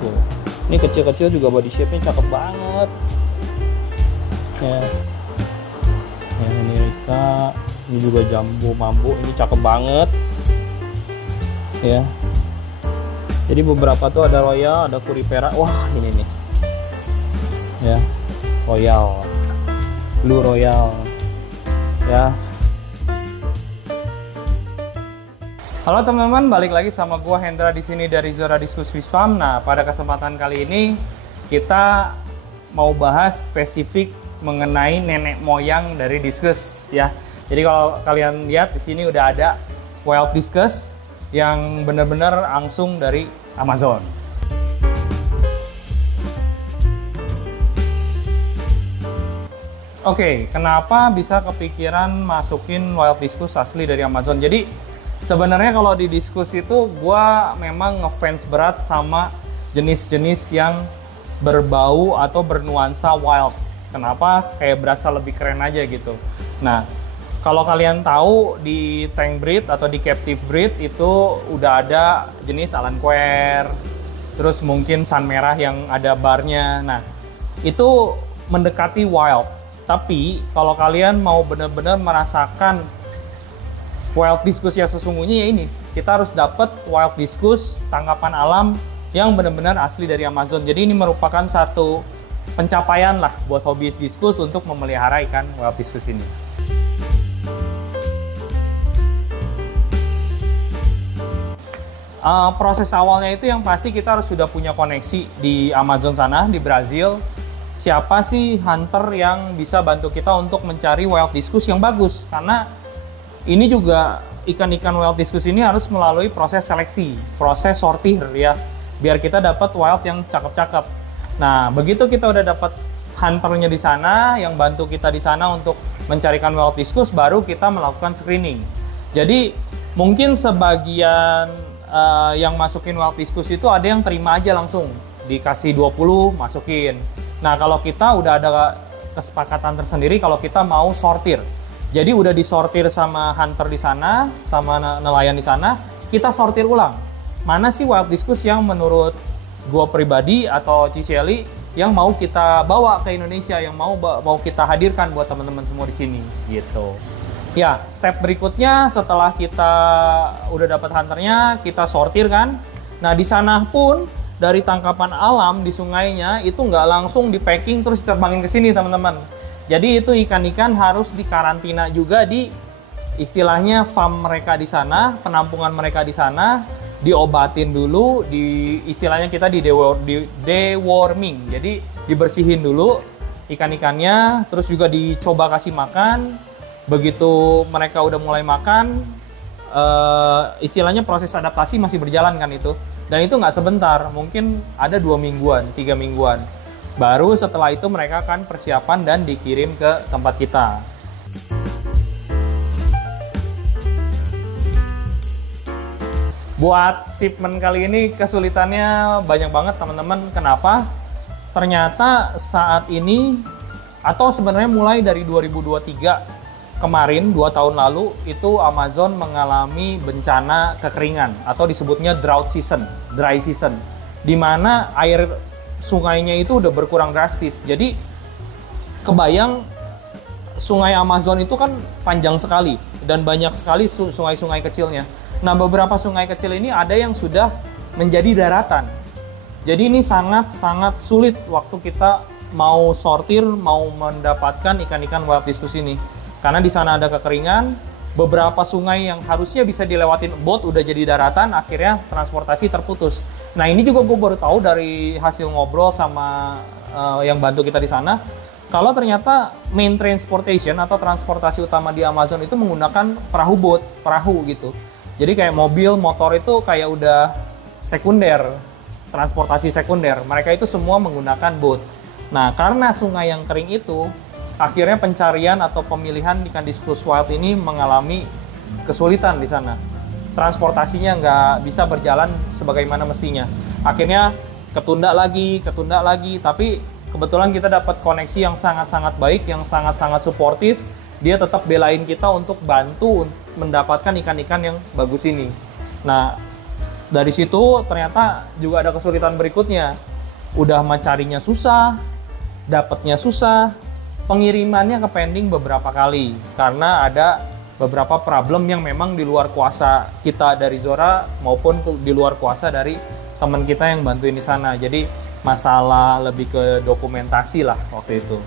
Tuh. Ini kecil-kecil juga body shape-nya cakep banget. Ya. Ini Rika, ini juga Jambu Mambu, ini cakep banget. Ya. Jadi beberapa tuh ada Royal, ada Kuripera. Wah, ini nih. Ya. Royal. Blue Royal. Ya. Halo teman-teman, balik lagi sama gua Hendra di sini dari Zora Diskus Fish Farm. Nah, pada kesempatan kali ini kita mau bahas spesifik mengenai nenek moyang dari diskus ya. Jadi kalau kalian lihat di sini udah ada wild diskus yang benar-benar langsung dari Amazon. Oke, kenapa bisa kepikiran masukin wild diskus asli dari Amazon? Jadi sebenarnya kalau di diskus itu gua memang ngefans berat sama jenis-jenis yang berbau atau bernuansa wild. Kenapa? Kayak berasa lebih keren aja gitu. Nah, kalau kalian tahu di tank breed atau di captive breed itu udah ada jenis Alenquer, terus mungkin Sun Merah yang ada barnya. Nah, itu mendekati wild. Tapi kalau kalian mau benar-benar merasakan wild diskus yang sesungguhnya ya ini, kita harus dapat wild diskus tangkapan alam yang benar-benar asli dari Amazon. Jadi ini merupakan satu pencapaian lah buat hobiis diskus untuk memelihara ikan wild diskus ini. Proses awalnya itu yang pasti kita harus sudah punya koneksi di Amazon sana, di Brazil. Siapa sih hunter yang bisa bantu kita untuk mencari wild diskus yang bagus? Karena ini juga ikan-ikan wild diskus ini harus melalui proses seleksi, proses sortir ya, biar kita dapat wild yang cakep-cakep. Nah, begitu kita udah dapat hunternya di sana, yang bantu kita di sana untuk mencarikan wild diskus, baru kita melakukan screening. Jadi, mungkin sebagian yang masukin wild diskus itu ada yang terima aja langsung, dikasih 20, masukin. Nah, kalau kita udah ada kesepakatan tersendiri kalau kita mau sortir. Jadi udah disortir sama hunter di sana, sama nelayan di sana, kita sortir ulang. Mana sih wild diskus yang menurut gua pribadi atau Ciseli yang mau kita bawa ke Indonesia, yang mau kita hadirkan buat teman-teman semua di sini gitu. Ya, step berikutnya setelah kita udah dapat hunternya, kita sortir kan. Nah, di sana pun dari tangkapan alam di sungainya itu nggak langsung di packing terus diterbangin ke sini, teman-teman. Jadi itu ikan-ikan harus dikarantina juga di istilahnya farm mereka di sana, penampungan mereka di sana, diobatin dulu, di istilahnya kita di deworming. Jadi dibersihin dulu ikan-ikannya, terus juga dicoba kasih makan. Begitu mereka udah mulai makan, istilahnya proses adaptasi masih berjalan kan itu. Dan itu nggak sebentar, mungkin ada 2 mingguan, 3 mingguan. Baru setelah itu mereka akan persiapan dan dikirim ke tempat kita. Buat shipment kali ini kesulitannya banyak banget teman-teman. Kenapa? Ternyata saat ini, atau sebenarnya mulai dari 2023 kemarin, 2 tahun lalu, itu Amazon mengalami bencana kekeringan atau disebutnya drought season, dry season, di mana air sungainya itu udah berkurang drastis. Jadi kebayang sungai Amazon itu kan panjang sekali dan banyak sekali sungai-sungai kecilnya. Nah, beberapa sungai kecil ini ada yang sudah menjadi daratan. Jadi ini sangat-sangat sulit waktu kita mau sortir, mau mendapatkan ikan-ikan wild diskus ini. Karena di sana ada kekeringan, beberapa sungai yang harusnya bisa dilewatin boat udah jadi daratan, akhirnya transportasi terputus. Nah, ini juga gue baru tahu dari hasil ngobrol sama yang bantu kita di sana, kalau ternyata main transportation atau transportasi utama di Amazon itu menggunakan perahu gitu. Jadi kayak mobil, motor itu kayak udah sekunder, transportasi sekunder. Mereka itu semua menggunakan boat. Nah, karena sungai yang kering itu, akhirnya pencarian atau pemilihan ikan diskus wild ini mengalami kesulitan di sana. Transportasinya nggak bisa berjalan sebagaimana mestinya. Akhirnya ketunda lagi, tapi kebetulan kita dapat koneksi yang sangat-sangat baik, yang sangat-sangat suportif. Dia tetap belain kita untuk bantu mendapatkan ikan-ikan yang bagus ini. Nah, Dari situ ternyata juga ada kesulitan berikutnya. Udah mencarinya susah, dapatnya susah, pengirimannya ke pending beberapa kali karena ada beberapa problem yang memang di luar kuasa kita dari Zora maupun di luar kuasa dari teman kita yang bantuin di sana. Jadi masalah lebih ke dokumentasi lah waktu itu.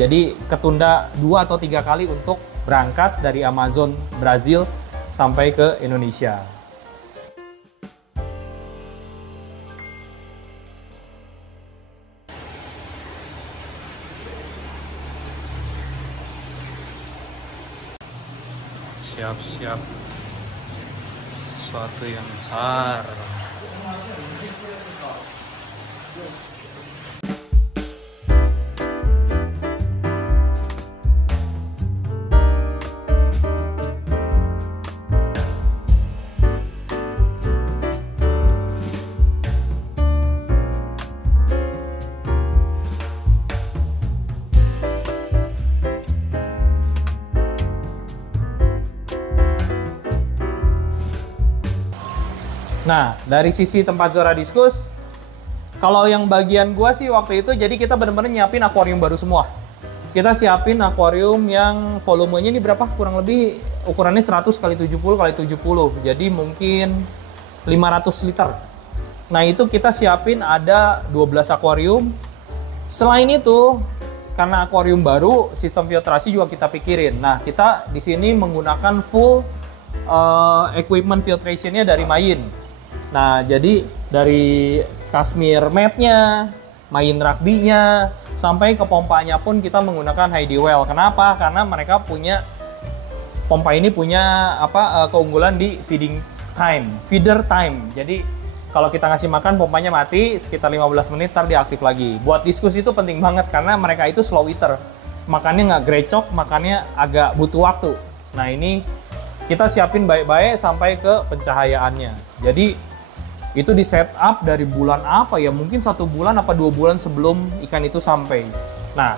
Jadi ketunda 2 atau 3 kali untuk berangkat dari Amazon Brazil sampai ke Indonesia. Siap-siap sesuatu yang besar. Nah, dari sisi tempat Zora Diskus, kalau yang bagian gua sih waktu itu, jadi kita bener-bener nyiapin akuarium baru semua. Kita siapin akuarium yang volumenya ini berapa? Kurang lebih ukurannya 100 kali 70 kali 70. Jadi mungkin 500 liter. Nah, itu kita siapin ada 12 akuarium. Selain itu, karena akuarium baru, sistem filtrasi juga kita pikirin. Nah, kita di sini menggunakan full equipment filtration-nya dari Mayin. Nah, jadi dari Kashmir mat-nya, Mayin rugby-nya, sampai ke pompanya pun kita menggunakan Heidi Well. Kenapa? Karena mereka punya, pompa ini punya keunggulan di feeder time. Jadi kalau kita ngasih makan, pompanya mati, sekitar 15 menit, ntar dia aktif lagi. Buat Diskus itu penting banget, karena mereka itu slow eater. Makannya nggak grecok, makannya agak butuh waktu. Nah, ini kita siapin baik-baik sampai ke pencahayaannya. Jadi itu di setup dari bulan apa ya, mungkin 1 bulan apa 2 bulan sebelum ikan itu sampai. Nah,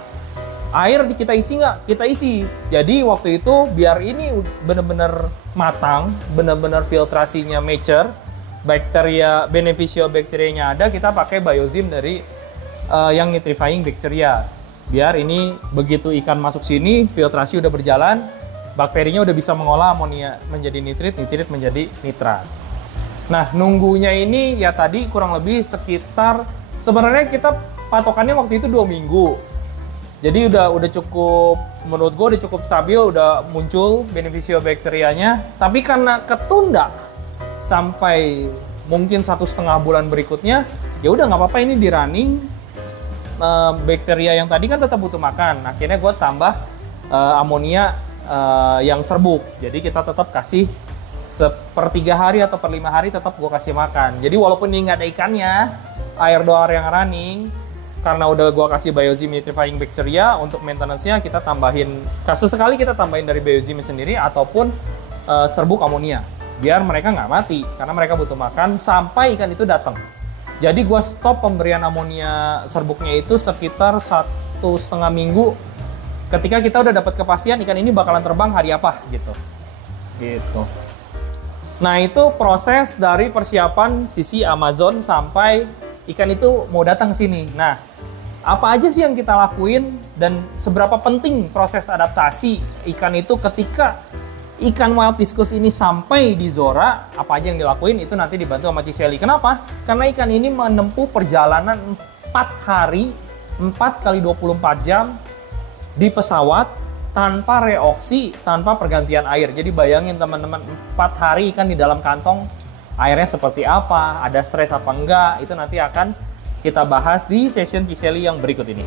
air kita isi nggak? Kita isi. Jadi waktu itu biar ini bener-bener matang, bener-bener filtrasinya mature, bakteria, beneficial bakterianya ada, kita pakai biozim dari yang nitrifying bacteria. Biar ini begitu ikan masuk sini, filtrasi udah berjalan, bakterinya udah bisa mengolah amonia menjadi nitrit, nitrit menjadi nitrat. Nah, nunggunya ini ya tadi kurang lebih sekitar, sebenarnya kita patokannya waktu itu 2 minggu. Jadi udah cukup, menurut gue udah cukup stabil, udah muncul beneficial bakterianya. Tapi karena ketunda sampai mungkin 1,5 bulan berikutnya, ya udah nggak apa-apa, ini di running. Bakteria yang tadi kan tetap butuh makan. Akhirnya gue tambah amonia yang serbuk. Jadi kita tetap kasih per 3 hari atau per 5 hari tetap gue kasih makan. Jadi walaupun ini nggak ada ikannya, air doar yang running, karena udah gue kasih biozim nitrifying bacteria, untuk maintenance-nya kita tambahin, sesekali kita tambahin dari biozim sendiri ataupun serbuk amonia. Biar mereka nggak mati, karena mereka butuh makan sampai ikan itu datang. Jadi gue stop pemberian amonia serbuknya itu sekitar 1,5 minggu. Ketika kita udah dapat kepastian ikan ini bakalan terbang hari apa gitu. Nah, itu proses dari persiapan sisi Amazon sampai ikan itu mau datang ke sini. Nah, apa aja sih yang kita lakuin dan seberapa penting proses adaptasi ikan itu ketika ikan wild discus ini sampai di Zora, apa aja yang dilakuin itu nanti dibantu sama Ciseli. Kenapa? Karena ikan ini menempuh perjalanan 4 hari, 4 kali 24 jam di pesawat, tanpa reoksi, tanpa pergantian air. Jadi bayangin teman-teman, 4 hari ikan di dalam kantong, airnya seperti apa, ada stres apa enggak, itu nanti akan kita bahas di session Ciseli yang berikut ini.